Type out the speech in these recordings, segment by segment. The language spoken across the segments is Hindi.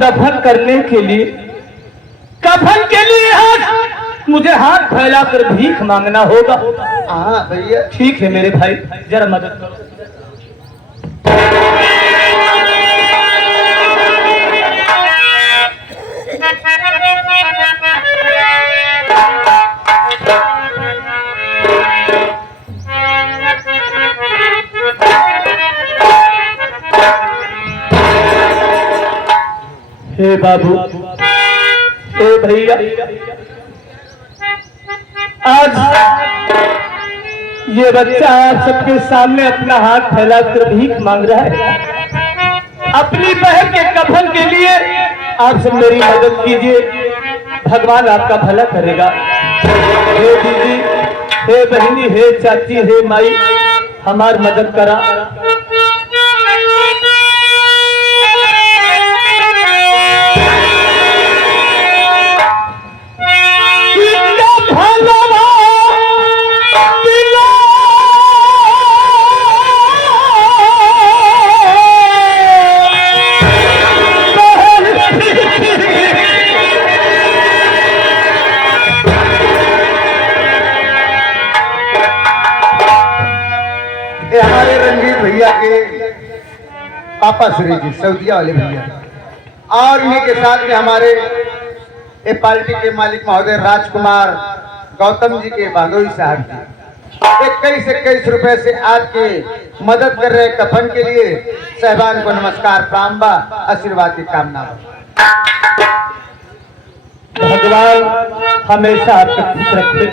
दफन करने के लिए, कफन के लिए आज मुझे हाथ फैलाकर भीख मांगना होगा। हाँ भैया ठीक है मेरे भाई, जरा मदद करो। हे बाबू, हे भैया, आज ये बच्चा आप सबके सामने अपना हाथ फैलाकर भीख मांग रहा है। अपनी बहन के कफन के लिए आप सब मेरी मदद कीजिए, भगवान आपका भला करेगा। हे दीदी, हे बहनी, हे चाची, हे माई, हमारी मदद करा। हमारे रणजीत भैया के पापा श्री जी सऊदिया वाले भैया, और इन्हीं के साथ में हमारे ए पार्टी के मालिक महोदय राजकुमार गौतम जी के बांधोई साहब जी 21 रुपए से आपके मदद कर रहे कफन के लिए साहबान को नमस्कार, प्रणाम बा, आशीर्वाद की कामना। भगवान हमेशा आपका खुश रखे,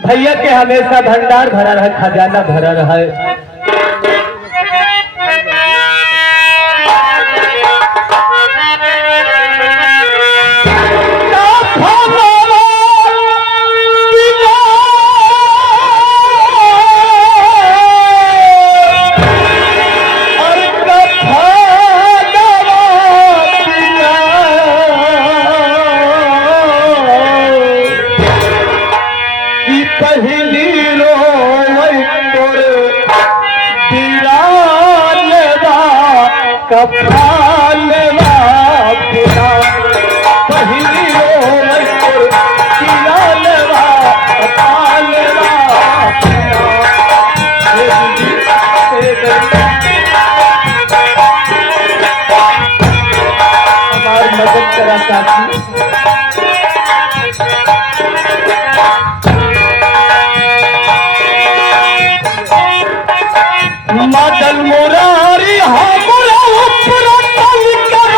भैया के हमेशा भंडार भरा रहे, खजाना भरा रहे। मदन मुरारी हमरा ऊपर तल कर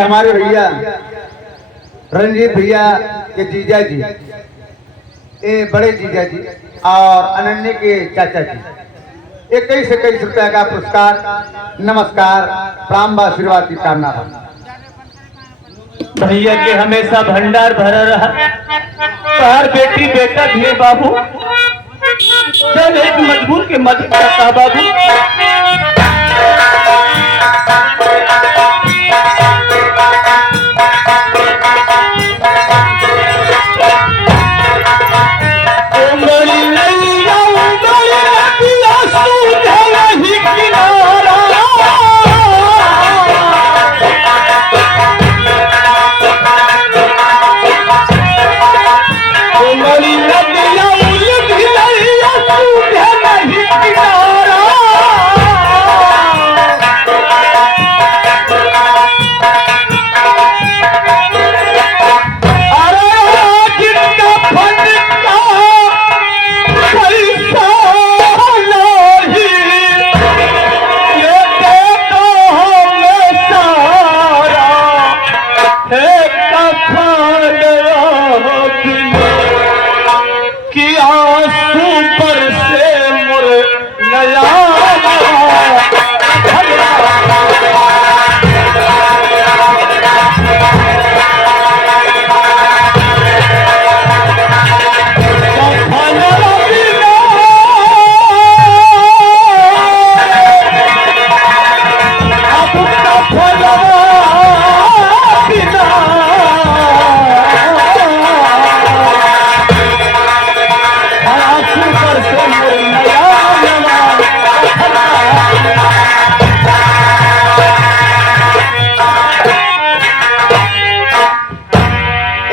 हमारे भैया रणजीत भैया के जीजा जी, ए बड़े जीजा जी और अनन्या के चाचा जी 21 रुपया का पुरस्कार, नमस्कार, प्रणाम, आशीर्वाद की कामना। भैया के हमेशा भंडार भरा रहा, हर बेटी बेटा दिए बाबू, जब एक मजबूर के मदद करता बाबू।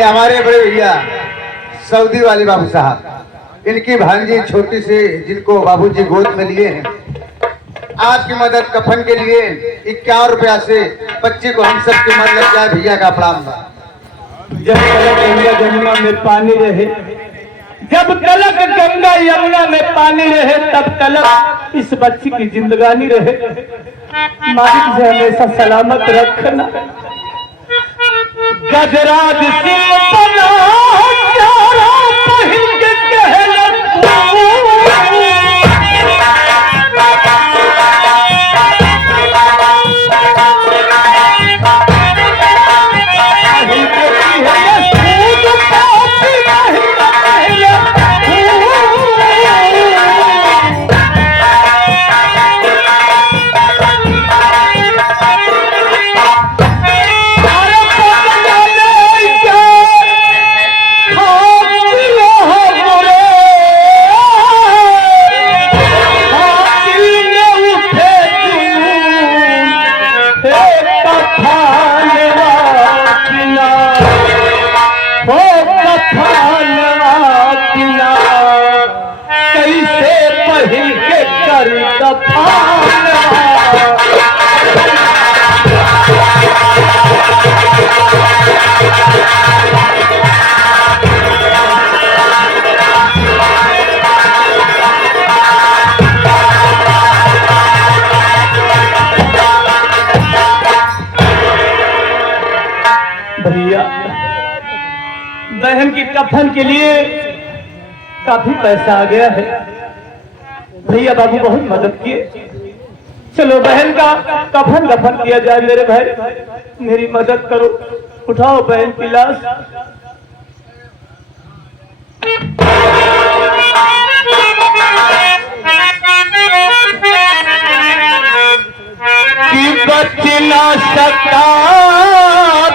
हमारे बड़े भैया सऊदी वाले बाबू साहब, इनकी भांजी छोटी से जिनको बाबूजी गोद में लिए हैं, आपकी मदद कफन के लिए 51 रुपया से बच्चे को हम सब की मदद लग जाए भैया का प्रणाम। जब तलक गंगा जमुना में पानी रहे, जब तलक गंगा यमुना में पानी रहे, तब तलक इस बच्ची की जिंदगानी रहे। मालिक से हमेशा सलामत रखना। गजराज सिंह बना प्यारा पहिल के कहला बहन की कफन के लिए काफी पैसा आ गया है। भैया बाबू बहुत मदद किए। चलो बहन का कफन दफन किया जाए। मेरे भाई मेरी मदद करो, उठाओ बहन की लाश। कि बच ना सका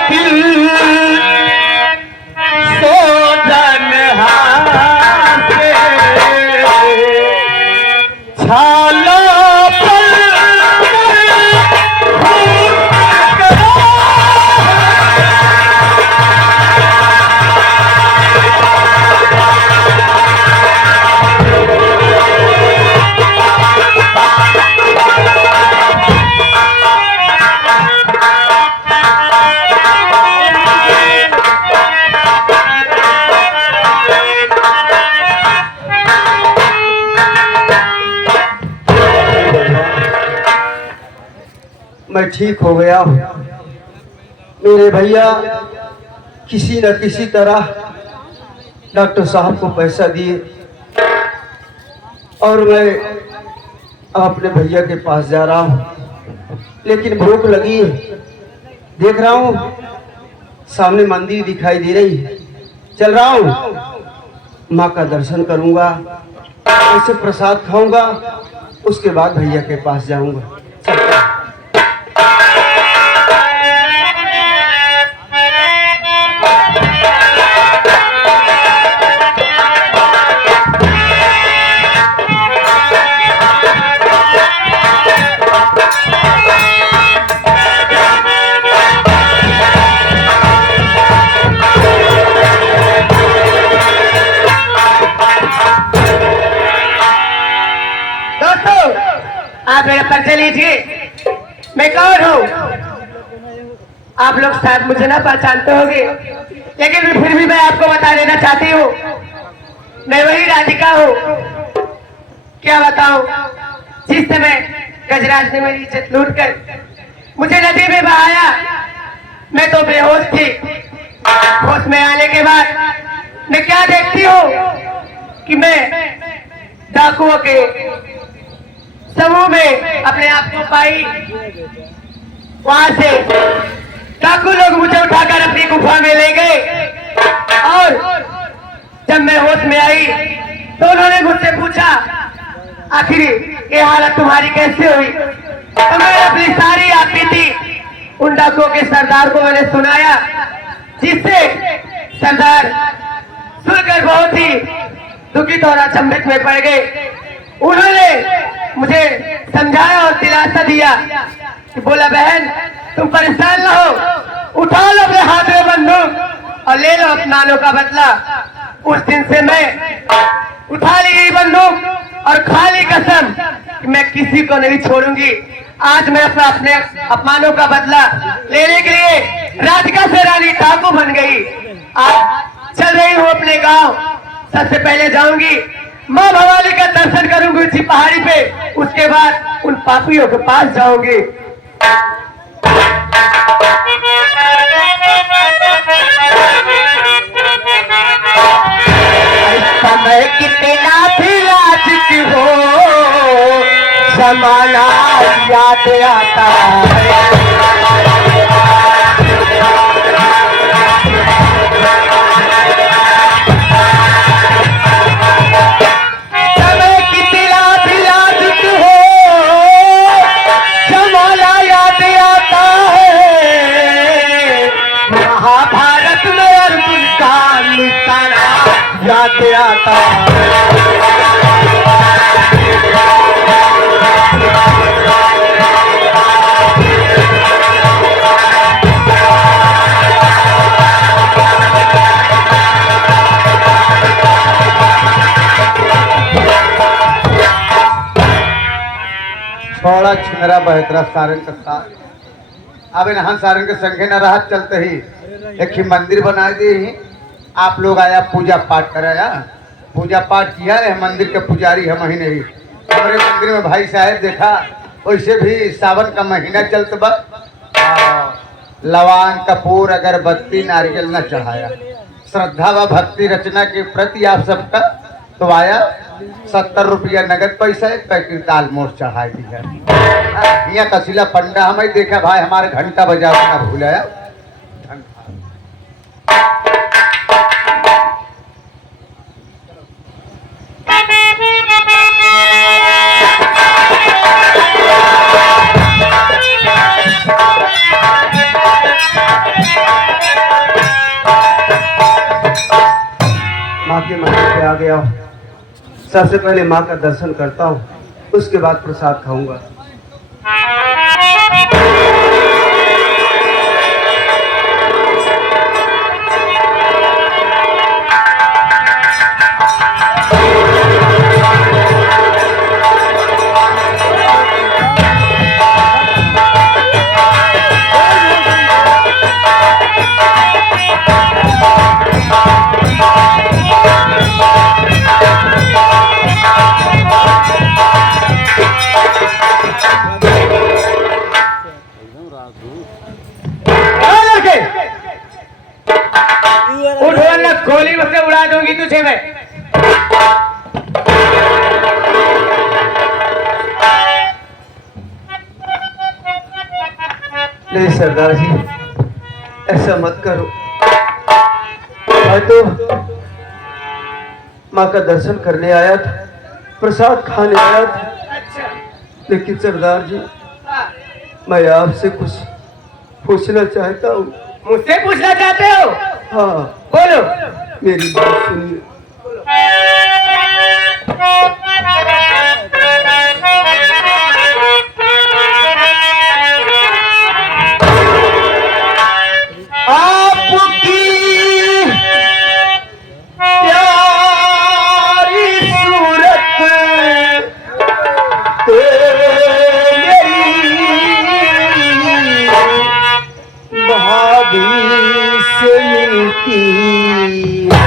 दिल सोदन हाथे छाला मैं ठीक हो गया हूँ। मेरे भैया किसी न किसी तरह डॉक्टर साहब को पैसा दिए और मैं अपने भैया के पास जा रहा हूँ, लेकिन भूख लगी है। देख रहा हूँ सामने मंदिर दिखाई दे रही है, चल रहा हूँ माँ का दर्शन करूँगा, ऐसे प्रसाद खाऊंगा, उसके बाद भैया के पास जाऊँगा। आप मेरा परिचय लीजिए, मैं कौन हूँ। आप लोग शायद मुझे ना पहचानते होंगे, लेकिन फिर भी मैं आपको बता देना चाहती हूँ, मैं वही राधिका हूँ। क्या बताऊँ, जिस समय गजराज ने मेरी इज्जत लूट कर मुझे नदी में बहाया, मैं तो बेहोश थी। होश में आने के बाद मैं क्या देखती हूँ कि मैं डाकुओं के समूह में अपने आप को पाई। वहां से डाकू लोग मुझे उठाकर अपनी गुफा में ले गए और जब मैं होश में आई तो उन्होंने मुझसे पूछा, आखिर ये हालत तुम्हारी कैसे हुई। तो मैंने अपनी सारी आपबीती उन डाकुओं के सरदार को मैंने सुनाया, जिससे सरदार सुनकर बहुत ही दुखित और अचंभित में पड़ गए। उन्होंने मुझे समझाया और दिलासा दिया कि बोला, बहन तुम परेशान न हो, उठा लो अपने हाथ में बंदूक और ले लो अपनानों का बदला। उस दिन से मैं उठा ली बंदूक और खा ली कसम कि मैं किसी को नहीं छोड़ूंगी। आज मैं अपने अपमानों का बदला लेने के लिए राधिका से रानी ठाकुर बन गई। आज चल रही हूँ अपने गांव। सबसे पहले जाऊंगी माँ भवानी का दर्शन करूंगी ऊंची पहाड़ी पे, उसके बाद उन पापियों के पास जाऊंगी। समय कितना भी लाजिक हो, जमाना याद आता है। समय कितना भी लाजिक हो, जमाना याद आता है। महाभारत में अर्जुन का निशाना याद आता है। छोड़ा छिनरा बहतरा सारंग का साथ। अब नहा सारंग के संगे न रहा चलते ही एक ही मंदिर बना दी ही। आप लोग आया पूजा पाठ कराया, पूजा पाठ किया है। मंदिर के पुजारी हम ही नहीं। हमारे मंदिर में भाई साहब देखा वैसे भी सावन का महीना चलत बा। लवान कपूर अगरबत्ती नारियल न चढ़ाया। श्रद्धा व भक्ति रचना के प्रति आप सबका तो आया 70 रुपया नगद पैसा एक पैकेट दाल मोट चढ़ाई दी है। यहाँ कसिला पंडा हमें देखा भाई हमारे घंटा बजा ना भूलाया। माँ के मंदिर पे आ गया हूँ। सबसे पहले माँ का दर्शन करता हूँ, उसके बाद प्रसाद खाऊंगा। गोली से उड़ा दूंगी तुझे मैं। नहीं सरदार जी, ऐसा मत करो। मैं तो माँ का दर्शन करने आया था, प्रसाद खाने आया था। लेकिन सरदार जी, मैं आपसे कुछ पूछना चाहता हूँ। मुझसे पूछना चाहते हो? हाँ, बोलो। मेरी बात सुनिए। आपकी प्यारी सूरत महावीर से मिलती है।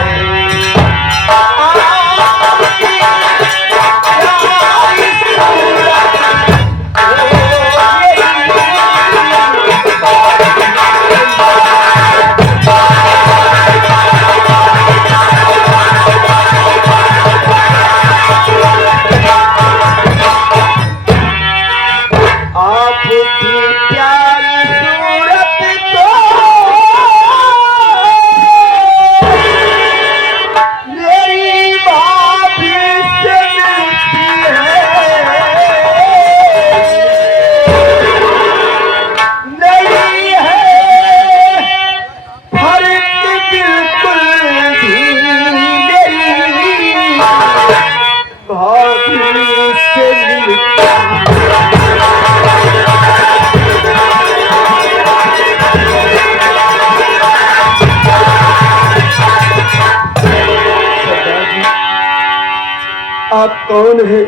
कौन है?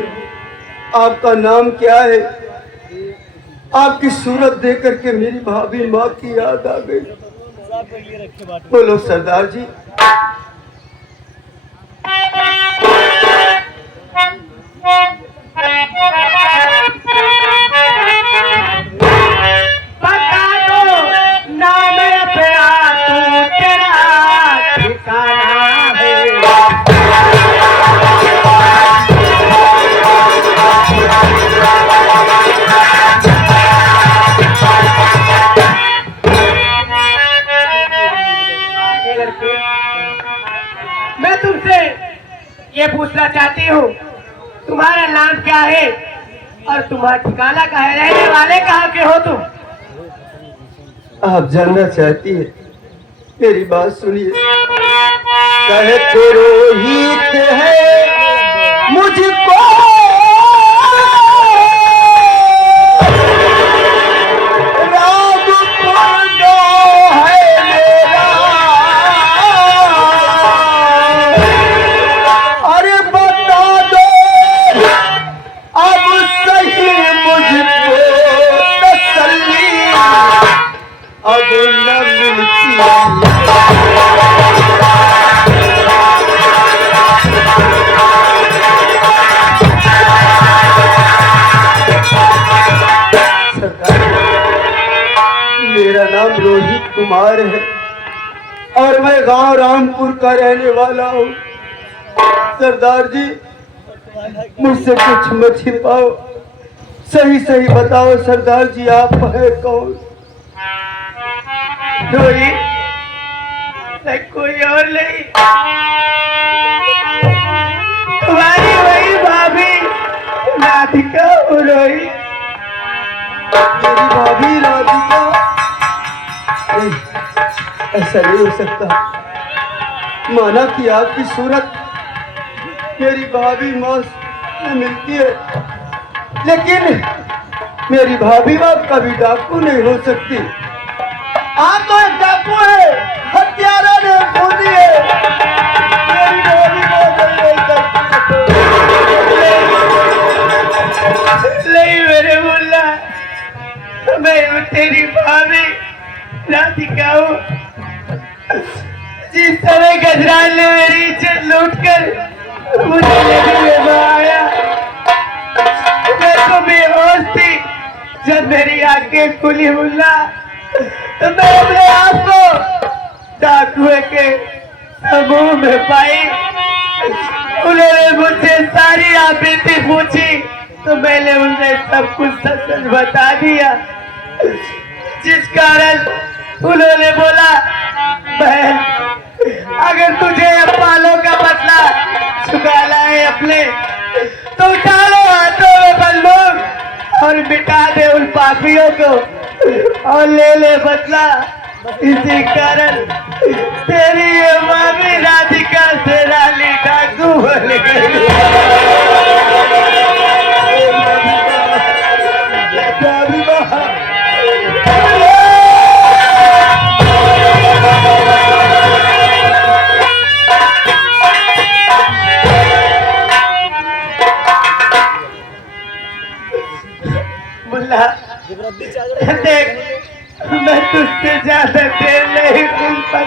आपका नाम क्या है? आपकी सूरत देख करके मेरी भाभी माँ की याद आ गई। बोलो सरदार जी। बता दो नाम प्या तू तेरा ठिकाना है। मैं तुमसे ये पूछना चाहती हूँ, तुम्हारा नाम क्या है और तुम्हारा ठिकाना कहाँ है? रहने वाले कहाँ के हो तुम? आप जानना चाहती है? मेरी बात सुनिए। कहते रोहित है मुझको राम पांडो है मेरा। अरे बता दो अब सही मुझको तसल्ली अब न मिलती। मेरा नाम रोहित कुमार है और मैं गांव रामपुर का रहने वाला हूँ। सरदार जी, मुझसे कुछ मत छिपाओ, सही सही बताओ सरदार जी, आप है कौन? रोहित, मैं कोई और नहीं, तुम्हारी वही भाभी राधिका हूँ। रोहित, मेरी भाभी राधिका? नहीं, ऐसा नहीं हो सकता। माना कि आपकी सूरत मेरी भाभी माँ से मिलती है, लेकिन मेरी भाभी माँ कभी डाकू नहीं हो सकती। आप तो एक डाकू है, हत्यारा ने खूनी है। मेरी भाभी माँ नहीं हो सकती। नहीं मेरे मुल्ला, मैं तेरी भाभी राधिका हूँ। जिस तरह गजरान ने मेरी इज्जत लूट कर मुझे लेने में आया, मैं तो बेहोश थी। जब मेरी आंखें खुली मुल्ला, तो मैं अपने आप को डाकुए के समूह में पाई। उन्होंने मुझसे सारी आपत्ति पूछी तो मैंने उन्हें सब कुछ सच सच बता दिया, जिस कारण उन्होंने बोला, बहन अगर तुझे बालों का बदला चुकाना है अपने, तो उठा लो हाथों में बंदूक और मिटा दे उन पापियों को और ले ले बदला। इसी कारण तेरी ये भाभी राधिका से रानी डाकू बन गई। मुल्ला देख, मैं तुझसे ज्यादा देर नहीं रुक पर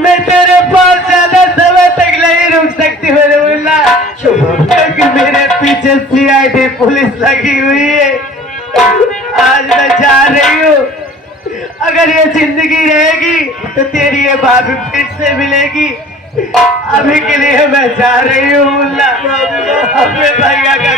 मैं तेरे पास ज्यादा समय तक नहीं रुक सकती मेरे मुल्ला, क्योंकि मेरे पीछे CID पुलिस लगी हुई है। आज मैं जा रही हूँ, अगर ये जिंदगी रहेगी तो तेरी ये भाभी फिर से मिलेगी। अभी के लिए मैं जा रही हूँ मुल्ला, अपने भैया का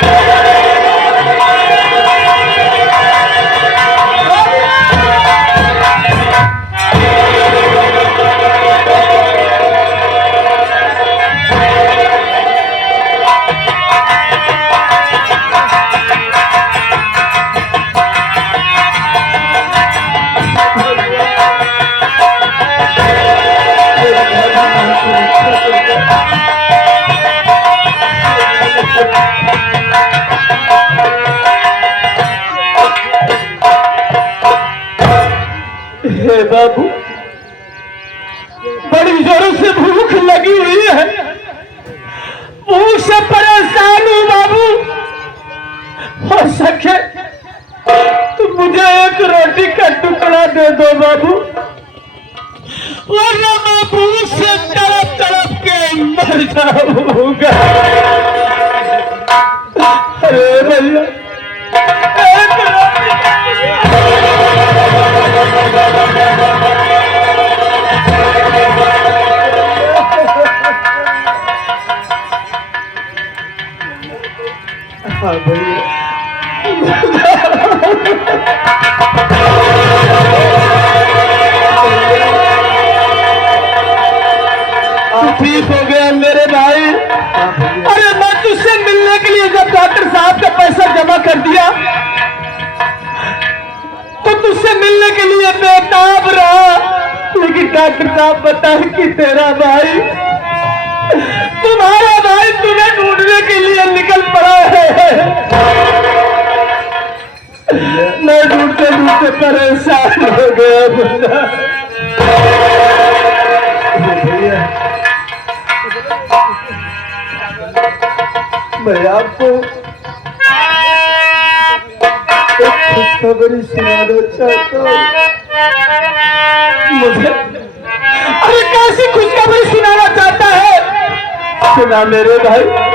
हे बाबू, बड़ी जोरों से भूख लगी हुई है, भूख से परेशान हूँ बाबू। हो सके तो मुझे एक रोटी का टुकड़ा दे दो बाबू, वरना मैं भूख से तड़प तड़प के मर जाऊंगा। अरे भैया एक रोटी हाँ भैया ठीक हो गया मेरे भाई। अरे मैं तुझसे मिलने के लिए जब डॉक्टर साहब का पैसा जमा कर दिया तो तुझसे मिलने के लिए बेताब रहा, लेकिन डॉक्टर साहब बताए कि तेरा भाई, तुम्हारा भाई तुम्हें ढूंढने के लिए निकल पड़ा है। मैं ढूंढते ढूंढते परेशान हो गया भैया। मैं आपको एक खुशखबरी सुनाना चाहता हूँ। मुझे अरे कैसी खुशखबरी सुनाना चाहता है? सुना मेरे भाई।